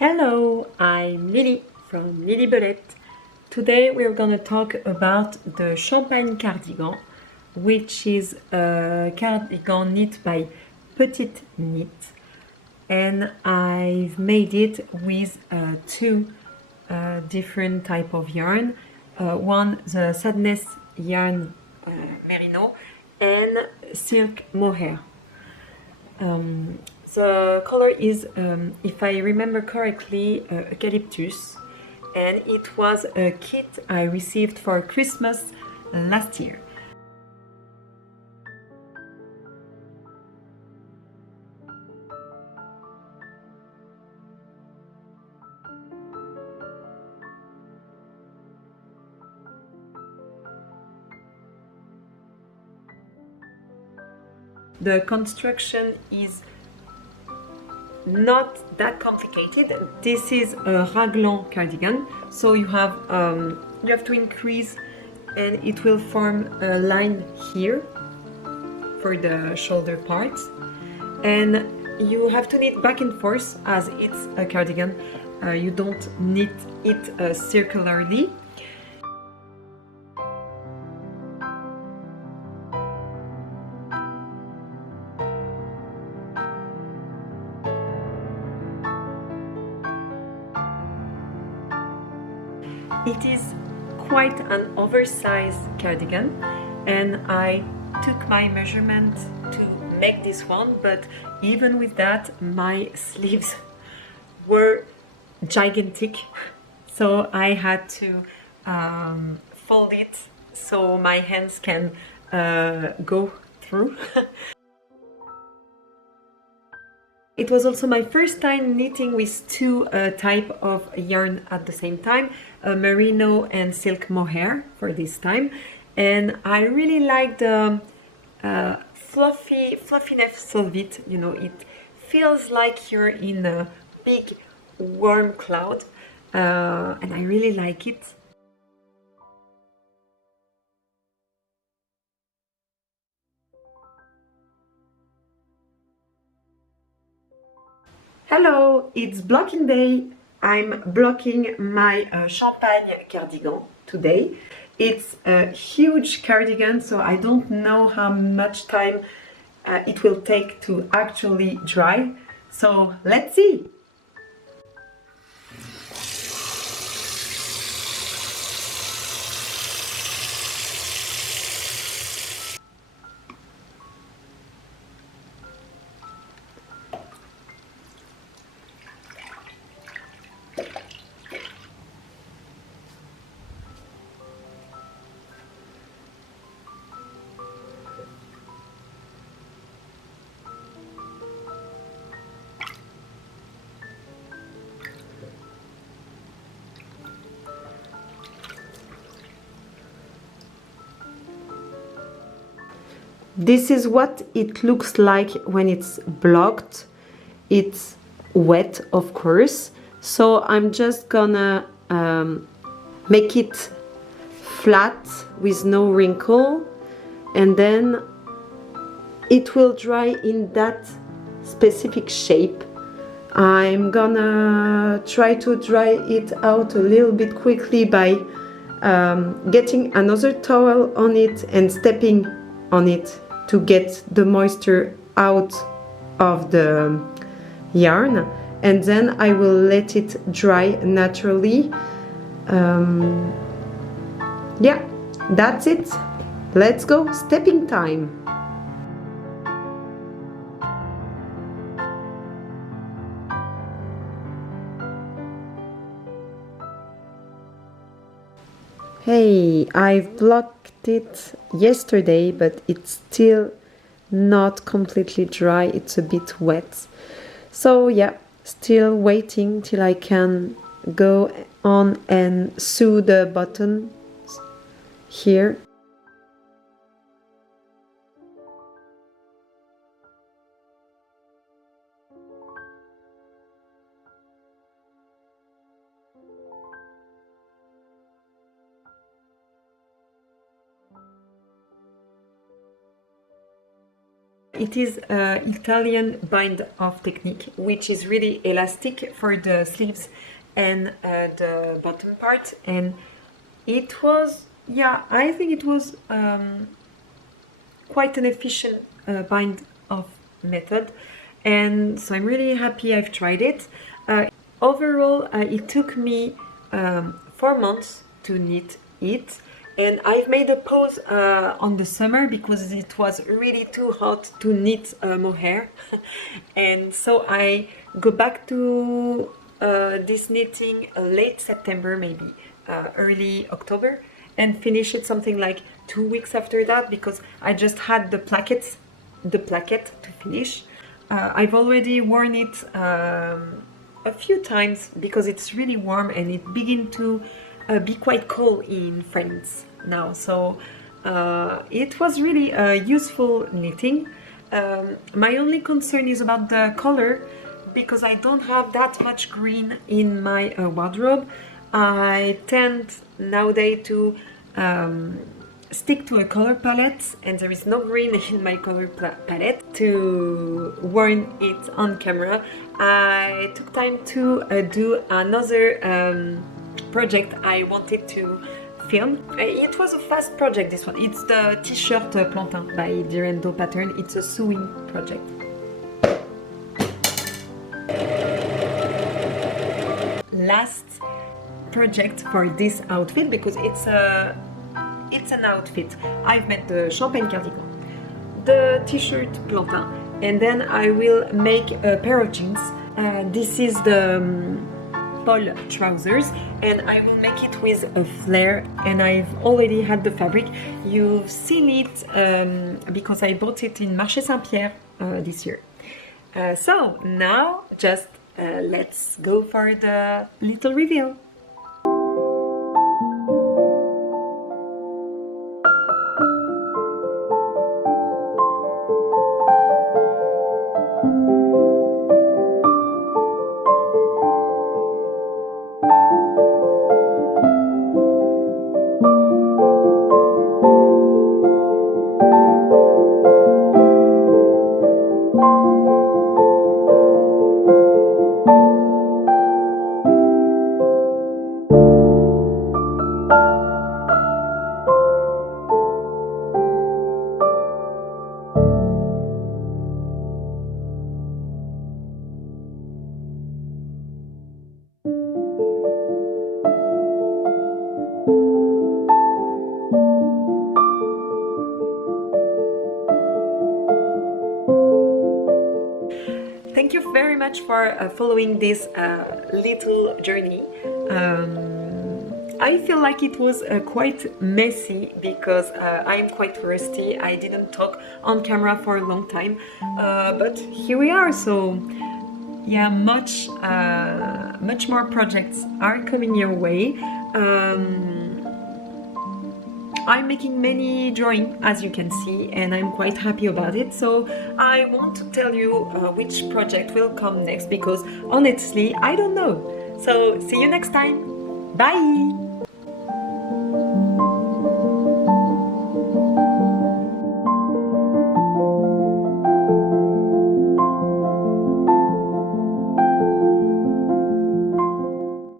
Hello, I'm Lily from Lullabye. Today we're going to talk about the champagne cardigan, which is a cardigan knit by Petite Knit, and I've made it with two different type of yarn. One, the sadness yarn merino, and silk mohair. The color is, if I remember correctly, eucalyptus, and it was a kit I received for Christmas last year. The construction is not that complicated. This is a raglan cardigan, so you have to increase, and it will form a line here for the shoulder parts, and you have to knit back and forth as it's a cardigan. You don't knit it circularly. It is quite an oversized cardigan, and I took my measurement to make this one, but even with that my sleeves were gigantic, so I had to fold it so my hands can go through. It was also my first time knitting with two type of yarn at the same time, merino and silk mohair for this time, and I really like the fluffiness of it. You know, it feels like you're in a big warm cloud, and I really like it. Hello, it's blocking day. I'm blocking my champagne cardigan today. It's a huge cardigan, so I don't know how much time it will take to actually dry. So let's see. This is what it looks like when it's blocked. It's wet, of course, so I'm just gonna make it flat with no wrinkle, and then it will dry in that specific shape. I'm gonna try to dry it out a little bit quickly by getting another towel on it and stepping on it to get the moisture out of the yarn, and then I will let it dry naturally. Yeah, that's it. Let's go, stepping time. Hey, Okay, I've blocked it yesterday, but it's still not completely dry. It's a bit wet. So yeah, still waiting till I can go on and sew the buttons here. It is an Italian bind-off technique, which is really elastic for the sleeves and the bottom part. And it was, yeah, I think it was quite an efficient bind-off method. And so I'm really happy I've tried it. Overall, it took me 4 months to knit it. And I've made a pause on the summer because it was really too hot to knit mohair. And so I go back to this knitting late September, maybe early October, and finish it something like 2 weeks after that because I just had the placket to finish. I've already worn it a few times because it's really warm and it begins to be quite cold in France now, so it was really a useful knitting. My only concern is about the color because I don't have that much green in my wardrobe. I tend nowadays to stick to a color palette, and there is no green in my color palette to warn it on camera. I took time to do another project I wanted to film. It was a fast project, this one. It's the t-shirt plantain by Direndo Pattern. It's a sewing project. Last project for this outfit because it's an outfit. I've made the champagne cardigan, the t-shirt plantain, and then I will make a pair of jeans. This is the pole trousers, and I will make it with a flare, and I've already had the fabric. You've seen it because I bought it in Marché Saint-Pierre this year. So now just let's go for the little reveal. Thank you very much for following this little journey. I feel like it was quite messy because I'm quite rusty. I didn't talk on camera for a long time, but here we are. So yeah, much more projects are coming your way. I'm making many drawings, as you can see, and I'm quite happy about it. So I want to tell you which project will come next because honestly, I don't know. So see you next time. Bye!